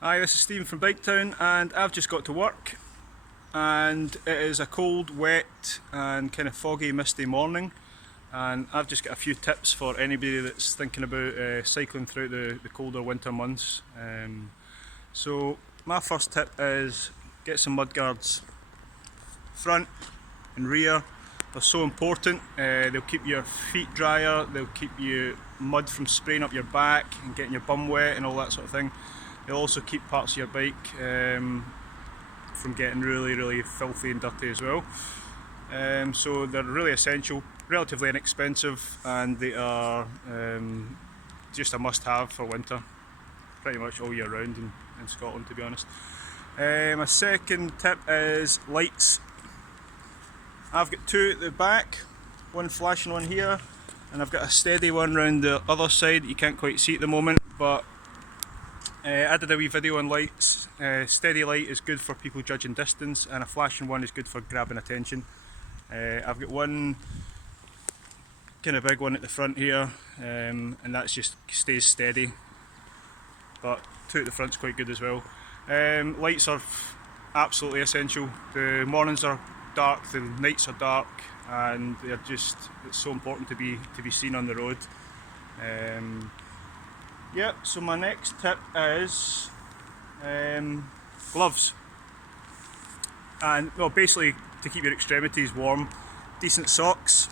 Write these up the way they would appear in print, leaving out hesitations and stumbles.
Hi, this is Stephen from Biketown, and I've just got to work, and it is a cold, wet and kind of foggy, misty morning, and I've just got a few tips for anybody that's thinking about cycling throughout the colder winter months. So my first tip is get some mudguards, front and rear. They're so important. They'll keep your feet drier, they'll keep you mud from spraying up your back and getting your bum wet and all that sort of thing. They'll also keep parts of your bike from getting really filthy and dirty as well. So they're really essential, relatively inexpensive, and they are just a must-have for winter, pretty much all year round in Scotland, to be honest. My second tip is lights. I've got two at the back, one flashing one here, and I've got a steady one around the other side that you can't quite see at the moment, but I did a wee video on lights. Steady light is good for people judging distance, and a flashing one is good for grabbing attention. I've got one kind of big one at the front here, and that just stays steady, but two at the front's quite good as well. Lights are absolutely essential. The mornings are dark, the nights are dark, and it's so important to be seen on the road. Yeah, so my next tip is gloves, and well, basically to keep your extremities warm, decent socks.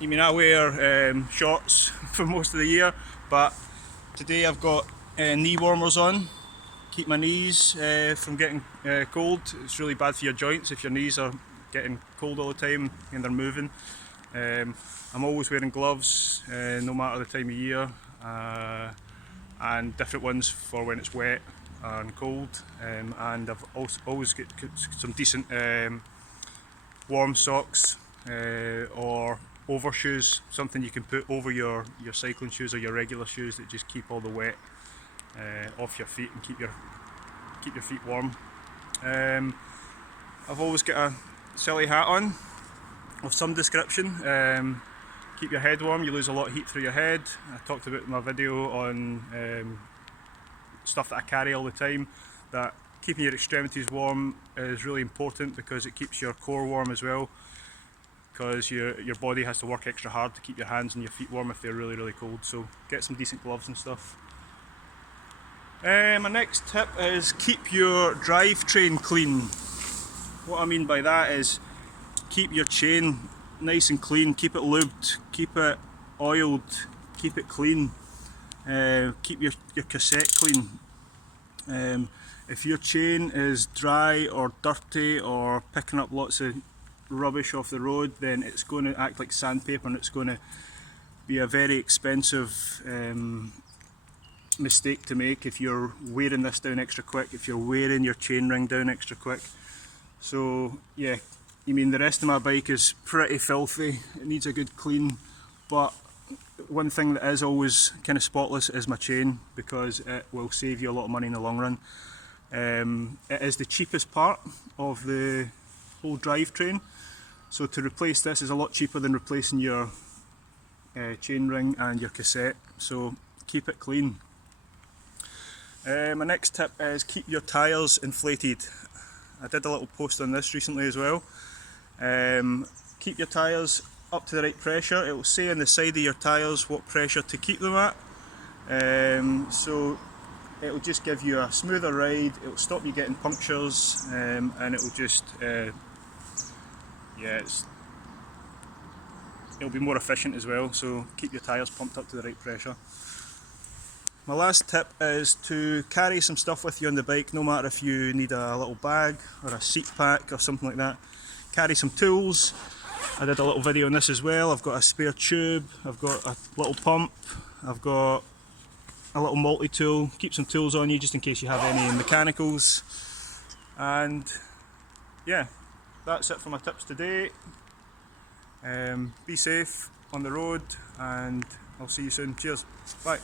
You mean I wear shorts for most of the year, but today I've got knee warmers on. Keep my knees from getting cold. It's really bad for your joints if your knees are getting cold all the time and they're moving. I'm always wearing gloves, no matter the time of year, and different ones for when it's wet and cold. And I've also always got some decent warm socks or overshoes, something you can put over your cycling shoes or your regular shoes that just keep all the wet off your feet and keep your feet warm. I've always got a silly hat on of some description. Keep your head warm, you lose a lot of heat through your head. I talked about in my video on stuff that I carry all the time, that keeping your extremities warm is really important because it keeps your core warm as well, because your body has to work extra hard to keep your hands and your feet warm if they're really cold. So get some decent gloves and stuff. My next tip is keep your drivetrain clean. What I mean by that is keep your chain nice and clean, keep it lubed, keep it oiled, keep it clean, keep your cassette clean. If your chain is dry or dirty or picking up lots of rubbish off the road, then it's going to act like sandpaper and it's going to be a very expensive mistake to make if you're wearing this down extra quick, if you're wearing your chain ring down extra quick. So yeah, I mean, the rest of my bike is pretty filthy, it needs a good clean, but one thing that is always kind of spotless is my chain, because it will save you a lot of money in the long run. It is the cheapest part of the whole drivetrain, so to replace this is a lot cheaper than replacing your chain ring and your cassette, so keep it clean. My next tip is keep your tyres inflated. I did a little post on this recently as well. Keep your tyres up to the right pressure. It will say on the side of your tyres what pressure to keep them at. So it will just give you a smoother ride, it will stop you getting punctures, and it will just, it'll be more efficient as well, so keep your tyres pumped up to the right pressure. My last tip is to carry some stuff with you on the bike, no matter if you need a little bag or a seat pack or something like that. Carry some tools. I did a little video on this as well. I've got a spare tube, I've got a little pump, I've got a little multi-tool. Keep some tools on you just in case you have any mechanicals. And yeah, that's it for my tips today. Be safe on the road, and I'll see you soon. Cheers. Bye.